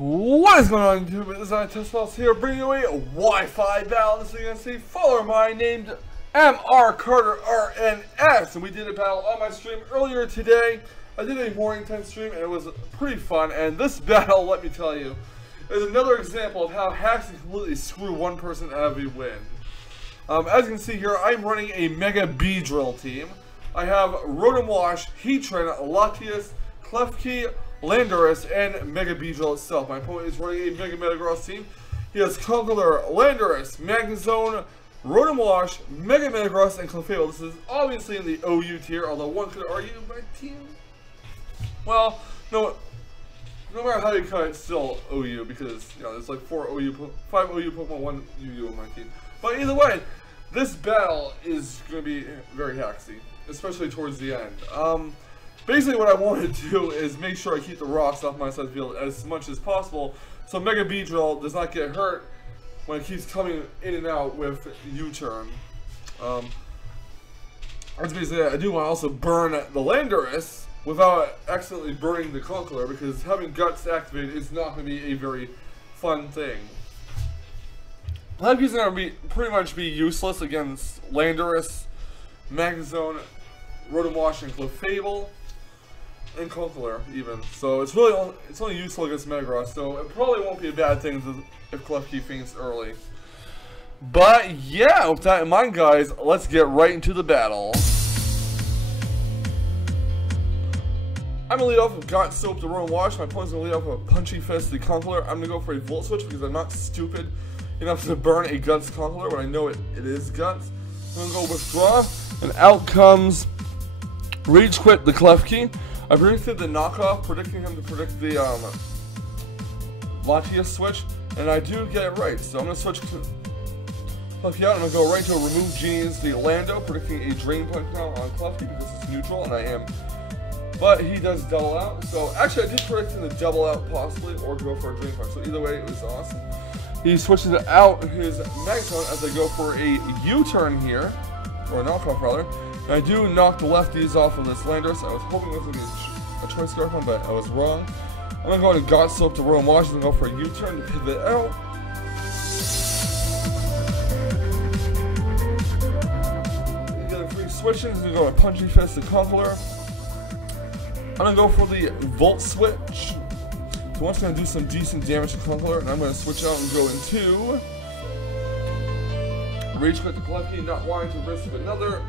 What is going on YouTube? This is Teslamouse here, bringing you a Wi-Fi battle. As you can see, follower of mine named MRcarterRNS, and we did a battle on my stream earlier today. I did a more intense stream, and it was pretty fun. And this battle, let me tell you, is another example of how hacks can completely screw one person out of a win. As you can see here, I'm running a Mega B Drill team. I have Rotom Wash, Heatran, Latias, Klefki, Landorus, and Mega B Drill itself. My opponent is running a Mega Metagross team. He has Conkeldurr, Landorus, Magnezone, Rotom Wash, Mega Metagross, and Clefable. This is obviously in the OU tier, although one could argue my team. Well, no matter how you cut it, it's still OU because there's like 5 OU Pokemon, 1 UU on my team. But either way, this battle is going to be very hacksy, especially towards the end. Basically what I want to do is make sure I keep the rocks off my side of the field as much as possible, so Mega B Drill does not get hurt when it keeps coming in and out with U-turn. That's basically it. I do want to also burn the Landorus without accidentally burning the Conkeldurr, because having Guts activated is not going to be a very fun thing. Lefkies are going to pretty much be useless against Landorus, Magnezone, Rotom Wash, and Clefable. And Conkeldurr even, so it's only useful against Metagross, so it probably won't be a bad thing if Klefki faints early. But yeah, with that in mind, guys, let's get right into the battle. I'm gonna lead off with Got Soap the Rotom Wash. My opponent's gonna lead off with a Punchy Fist the Conkeldurr. I'm gonna go for a Volt Switch because I'm not stupid enough to burn a Guts Conkeldurr when I know it is Guts. I'm gonna go Withdraw, and out comes Rage Quit the Klefki. I predicted the knockoff, predicting him to predict the Latias switch, and I do get it right. So I'm going to switch to Klefki out. I'm going to go right to Remove Genies the Lando, predicting a Drain Punch now on Klefki because it's neutral, and I am. But he does double out. So actually, I did predict him to double out possibly, or go for a Drain Punch. So either way, it was awesome. He switches out his Magnezone as I go for a U-turn here, or a knockoff rather. And I do knock the lefties off of this Landorus. I was hoping it was going to be a Choice Scarf one, but I was wrong. I'm going to go to Got Soap to Rotom Wash and go for a U-turn to pivot out. You get a free switching. I'm going to go to Punchy Fist to Conkeldurr. I'm going to go for the Volt Switch. So one's going to do some decent damage to Conkeldurr, and I'm going to switch out and go into Rage Quit the Klefki, not wanting to risk another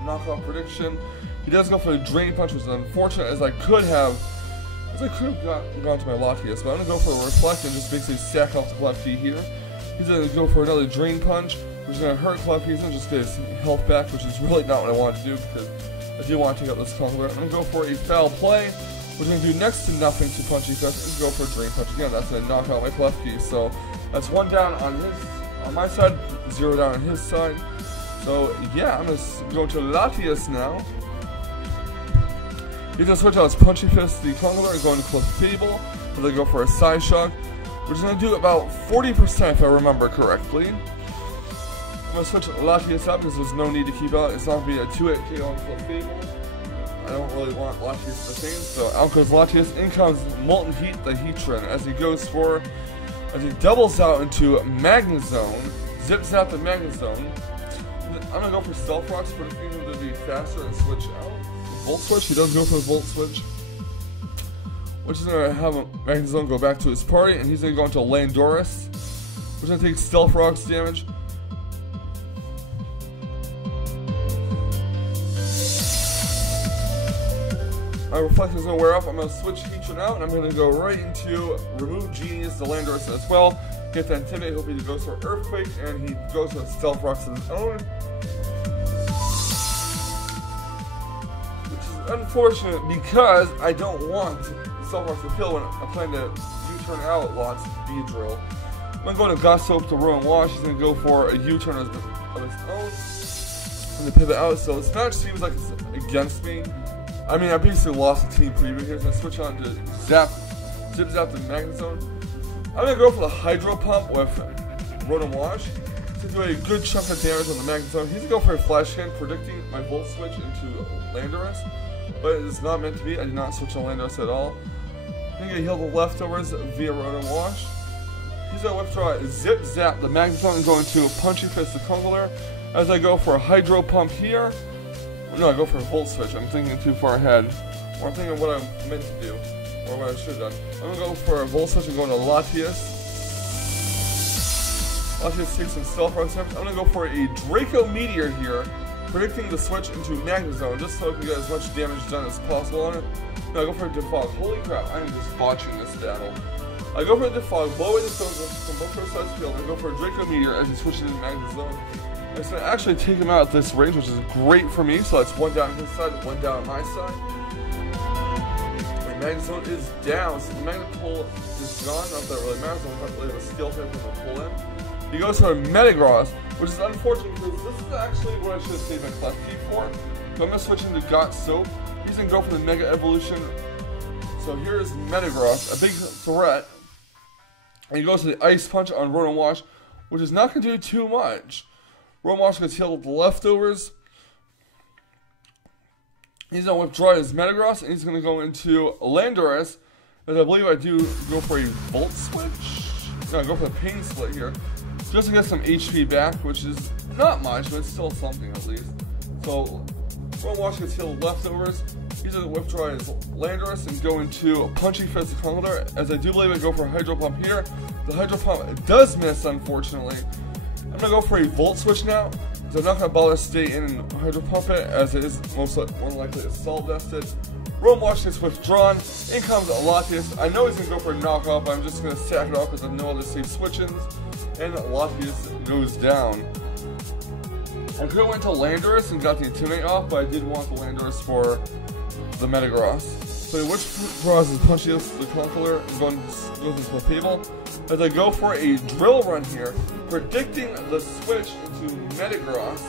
knockoff prediction. He does go for a Drain Punch, which is unfortunate, as I could have gone to my Latias, but I'm going to go for a Reflect and just basically sack off the Klefki here. He's going to go for another Drain Punch, which is going to hurt Klefki. He's going to just get his health back, which is really not what I want to do, because I do want to take out this Conkeldurr. I'm going to go for a Foul Play, which is going to do next to nothing to Punchy Fist, and go for a Drain Punch again. That's going to knock out my Klefki. So that's 1 down on my side, 0 down on his side. So yeah, I'm going to go to Latias now. He's going to switch out his Punchy Fist, the Conkeldurr, and go into Clefable. So they go for a Side Shock, which is going to do about 40% if I remember correctly. I'm going to switch Latias out because there's no need to keep out. It's not going to be a 2-hit KO on Clefable. I don't really want Latias to faint. So out goes Latias. In comes Molten Heat, the Heatran, as he doubles out into Magnezone, zips out the Magnezone. I'm going to go for Stealth Rocks, predicting him to be faster and switch out. Volt Switch, he does go for a Volt Switch, which is going to have Magnezone go back to his party, and he's going to go into Landorus, which is going to take Stealth Rocks damage. My Reflect is going to wear off. I'm going to switch Heatran out, and I'm going to go right into Remove Genies the Landorus as well. Get that Intimidate, hopefully he goes for Earthquake, and he goes for Stealth Rocks of his own. Which is unfortunate because I don't want the Stealth Rocks to kill when I'm planning to U-turn out lots of B Drill. I'm going to go to Got Soap to Rotom Wash. He's going to go for a U-turn of his own. I'm going to pivot out, so this match seems like it's against me. I mean, I basically lost the team preview here, so I switch on to zips out the Magnezone. I'm going to go for the Hydro Pump with Rotom Wash to do a good chunk of damage on the Magnezone. He's going to go for a Flash Cannon, predicting my Volt Switch into Landorus, but it is not meant to be. I did not switch on Landorus at all. I'm gonna heal the leftovers via Rotom Wash. He's gonna withdraw Zip Zap the Magneton and go into Punchy Fist the Conkeler. As I go for a Hydro Pump here. No, I go for a Volt Switch. I'm thinking too far ahead. Or I'm thinking what I meant to do. Or what I should have done. I'm gonna go for a Volt Switch and go into Latias. Latias takes some Stealth Rock steps. I'm gonna go for a Draco Meteor here, predicting the switch into Magnet Zone, just so I can get as much damage done as possible on it. Now I go for a Defog. Holy crap, I'm just botching this battle. I go for a Defog, blow away the stones from both sides of the field, and I go for a Draco Meteor as he switches into Magnet Zone. It's going to actually take him out at this range, which is great for me, so that's one down on his side, one down on my side. My Magnet Zone is down, so the Magnet Pull is gone, not that it really matters, I don't really have a skill type from the pull in. He goes for a Metagross, which is unfortunate because this is actually what I should have saved my Clef Key for. So I'm going to switch into Got Soap. He's going to go for the Mega Evolution. So here's Metagross, a big threat. And he goes to the Ice Punch on Rotom Wash, which is not going to do too much. Rotom Wash gets healed with the leftovers. He's going to withdraw his Metagross, and he's going to go into Landorus, as I believe I do go for a Volt Switch. No, I go for the Pain Split here, just to get some HP back, which is not much, but it's still something at least. So, Rotom Wash gets healed with leftovers. He's going to withdraw his Landorus and go into a Punchy Fist Conkeler, as I do believe I go for a Hydro Pump here. The Hydro Pump does miss, unfortunately. I'm going to go for a Volt Switch now, because I'm not going to bother to stay in and Hydro Pump it, as it is more likely to Sol Vested. Rotom Wash gets withdrawn. In comes Latias. I know he's going to go for a knockoff, but I'm just going to sack it off because I have no other safe switch-ins. And Latias goes down. I could have went to Landorus and got the Intimidate off, but I did want the Landorus for the Metagross. So he withdraws his Punchy Fist the Conkeler and goes into the table. As I go for a Drill Run here, predicting the switch into Metagross.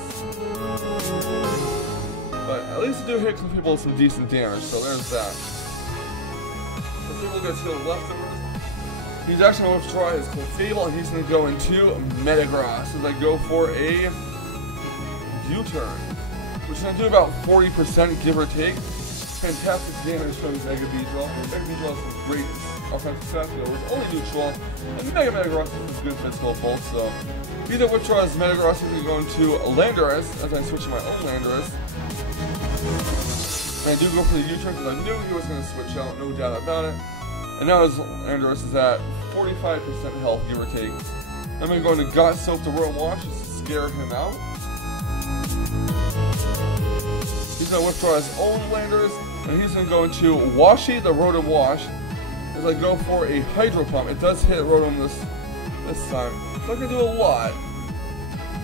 But at least I do hit some people with some decent damage, so there's that. The people gets healed leftovers. He's actually going to withdraw his Clefable, and he's going to go into Metagross as I go for a U-turn, which is going to do about 40%, give or take. Fantastic damage from his Mega Beedrill. Mega Beedrill has some great offensive stats, but it's only neutral, and the Mega Metagross is good physical bolt, so he either withdraws Metagross, he's going to go into Landorus as I switch to my own Landorus. And I do go for the U-turn because I knew he was going to switch out, no doubt about it. And now his Landorus is at 45% health, give or take. I'm going to go into Got Soap to Rotom Wash just to scare him out. He's going to withdraw his own Landorus, and he's going to go into Washy the Rotom Wash as I go for a Hydro Pump. It does hit Rotom this time. It's not going to do a lot.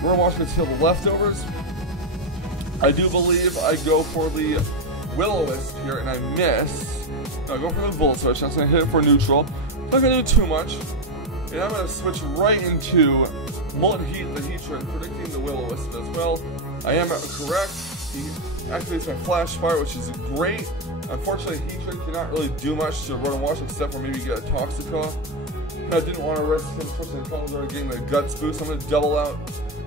Rotom Wash gets healed the leftovers. I do believe I go for the Will-O-Wisp here, and I miss. No, I go for the Volt Switch. That's going to hit it for neutral. Not going to do too much. And I'm going to switch right into Molten Heat, the Heatran, predicting the Will-O-Wisp as well. I am correct. He activates my Flash Fire, which is great. Unfortunately, Heatran cannot really do much to Rotom Wash except for maybe get a Toxic off. And I didn't want to risk him pushing the Conkeler and getting the Guts boost. I'm going to double out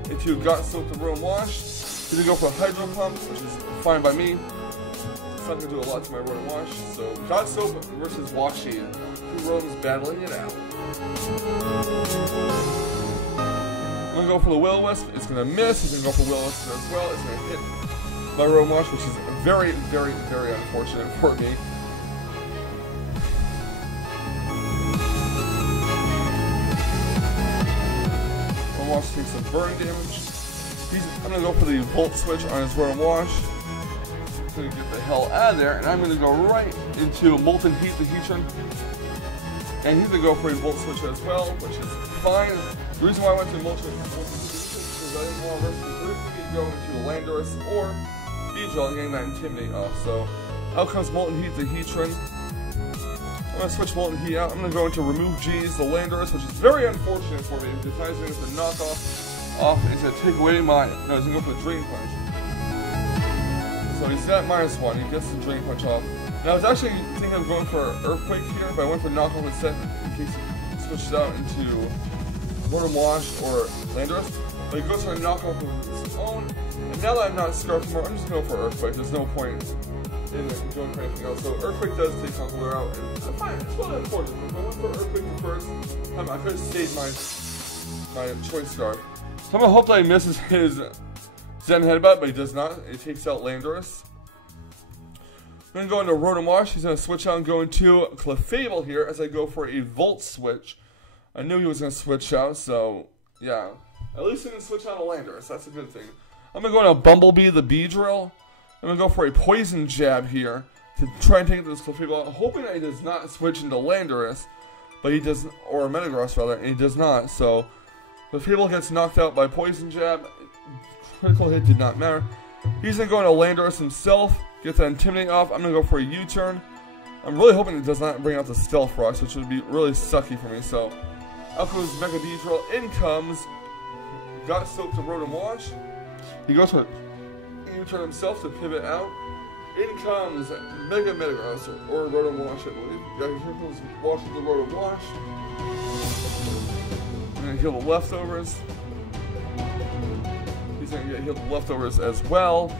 into Got Soap to Rotom Wash. He's going to go for a Hydro Pump, which is fine by me. It's not going to do a lot to my Rotom Wash. So, Got Soap versus Washy. Two Rotoms battling it out. I'm going to go for the Will-O-Wisp. It's going to miss. He's going to go for Will-O-Wisp as well. It's going to hit my Rotom Wash, which is very, very, very unfortunate for me. Rotom Wash takes some burn damage. I'm going to go for the Volt Switch on his Rotom Wash. I'm going to get the hell out of there, and I'm going to go right into Molten Heat, the Heatran. And he's going to go for a Volt Switch as well, which is fine. The reason why I went to Molten Heat is because I didn't want to risk it. Go into Landorus or Beedrill and getting that Intimidate off. So out comes Molten Heat, the Heatran. I'm going to switch Molten Heat out. I'm going to go into Remove G's, the Landorus, which is very unfortunate for me because now he's going to get the knockoff off. He's going to take away my... No, he's going to go for the Drain Punch. So he's at -1. He gets the Drain Punch off. Now I was actually thinking of going for Earthquake here, but I went for knockoff instead in case he switches out into Rotom Wash or Landorus. But he goes for a knockoff of his own. And now that I'm not scarred from more, I'm just going for Earthquake. There's no point doing anything else. So Earthquake does take Conqueror out, and I find it's really important. If I went for Earthquake the first time, I could have saved my choice card. So I'm gonna hope that he misses his Zen Headbutt, but he does not. It takes out Landorus. I'm gonna go into Rotom Wash. He's gonna switch out and go into Clefable here as I go for a Volt switch. I knew he was gonna switch out, so yeah. At least he didn't switch out a Landorus. That's a good thing. I'm gonna go into Bumblebee, the Beedrill. I'm gonna go for a Poison Jab here to try and take this Clefable out, hoping that he does not switch into Landorus, but he does, or Metagross rather, and he does not. So Clefable gets knocked out by Poison Jab. Critical hit did not matter. He's gonna go into Landorus himself, get that Intimidate off. I'm gonna go for a U-turn. I'm really hoping it does not bring out the Stealth Rocks, which would be really sucky for me. So out comes Mega Beedrill. In comes Got Soaked to Rotom Wash. He goes for U-turn himself to pivot out. In comes Mega Metagross or Rotom Wash, I believe. Yeah, here comes Wash with the Rotom Wash. I'm gonna heal the leftovers. He's gonna get healed the leftovers as well.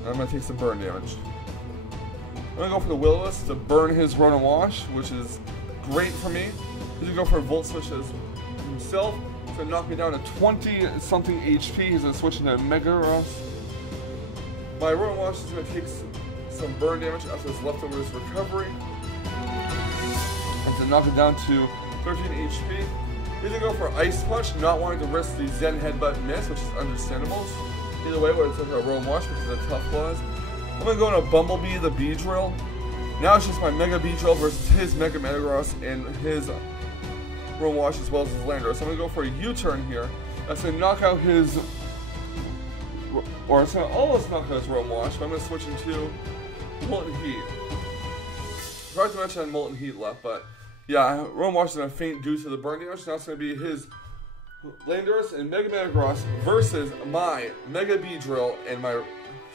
And I'm gonna take some burn damage. I'm gonna go for the Will-O-Wisp to burn his Rotom Wash, which is great for me. He's gonna go for a Volt Switch as himself. He's gonna knock me down to 20-something HP. He's gonna switch into Metagross. My Rotom Wash is gonna take some burn damage after his leftovers recovery. And to knock it down to 13 HP. He's gonna go for Ice Punch, not wanting to risk the Zen Headbutt miss, which is understandable. Either way, whether it's like a Rotom Wash, which is a tough clause. I'm gonna go into Bumblebee, the Beedrill. Now it's just my Mega Beedrill versus his Mega Metagross and his Rotom Wash as well as his Landorus. So I'm gonna go for a U-turn here. That's gonna knock out his, or it's gonna almost knock out his Rotom Wash, but I'm gonna switch into Molten Heat. Hard to mention I had Molten Heat left, but yeah, Rotom Wash is gonna faint due to the burn damage. Now it's gonna be his Landorus and Mega Metagross versus my Mega Beedrill and my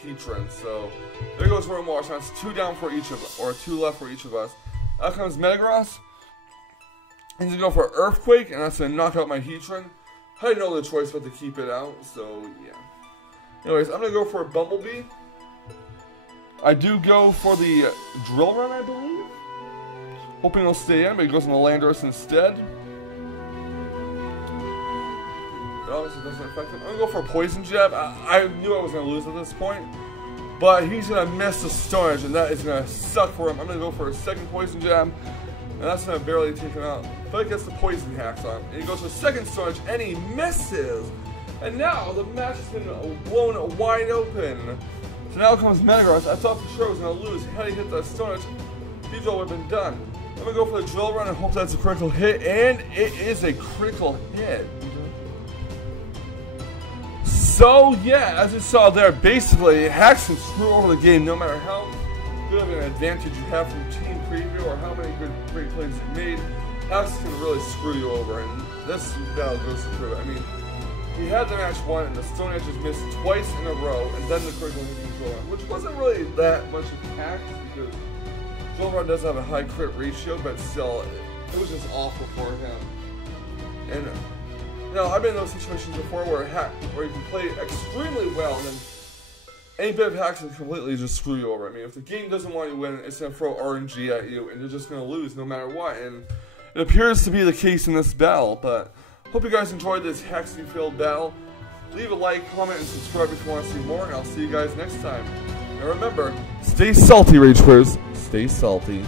Heatran. So there goes Rotom Wash. That's 2 down for each of us, or 2 left for each of us. Out comes Metagross. He's gonna go for Earthquake, and that's gonna knock out my Heatran. I had no other choice but to keep it out, so yeah. Anyways, I'm gonna go for a Bumblebee. I do go for the Drill Run, I believe. Hoping he'll stay in, but he goes into Landorus instead. It obviously doesn't affect him. I'm gonna go for a Poison Jab. I knew I was gonna lose at this point, but he's gonna miss the Stone Edge, and that is gonna suck for him. I'm gonna go for a second Poison Jab, and that's gonna barely take him out. But he gets the Poison Hacks on, and he goes for a second Stone Edge, and he misses. And now the match has been blown wide open. So now comes Metagross. I thought for sure I was gonna lose. Had he hit the Stone Edge, Beedrill would have been done. I'm gonna go for the Drill Run and hope that's a critical hit, and it is a critical hit. So yeah, as you saw there, basically hacks can screw over the game no matter how good of an advantage you have from team preview or how many great plays you've made. Hacks can really screw you over, and this battle goes to prove it. I mean, he had the match won, and the Stone Edge was missed twice in a row, and then the critical hit from Drill Run, which wasn't really that much of hacks because Drill Run does have a high crit ratio, but still, it was just awful for him. And now, I've been in those situations before where you can play extremely well, and then any bit of hacks can completely just screw you over. I mean, if the game doesn't want you to win, it's going to throw RNG at you, and you're just going to lose no matter what. And it appears to be the case in this battle, but hope you guys enjoyed this Haxby-filled battle. Leave a like, comment, and subscribe if you want to see more, and I'll see you guys next time. And remember, stay salty, Rage Players. Stay salty.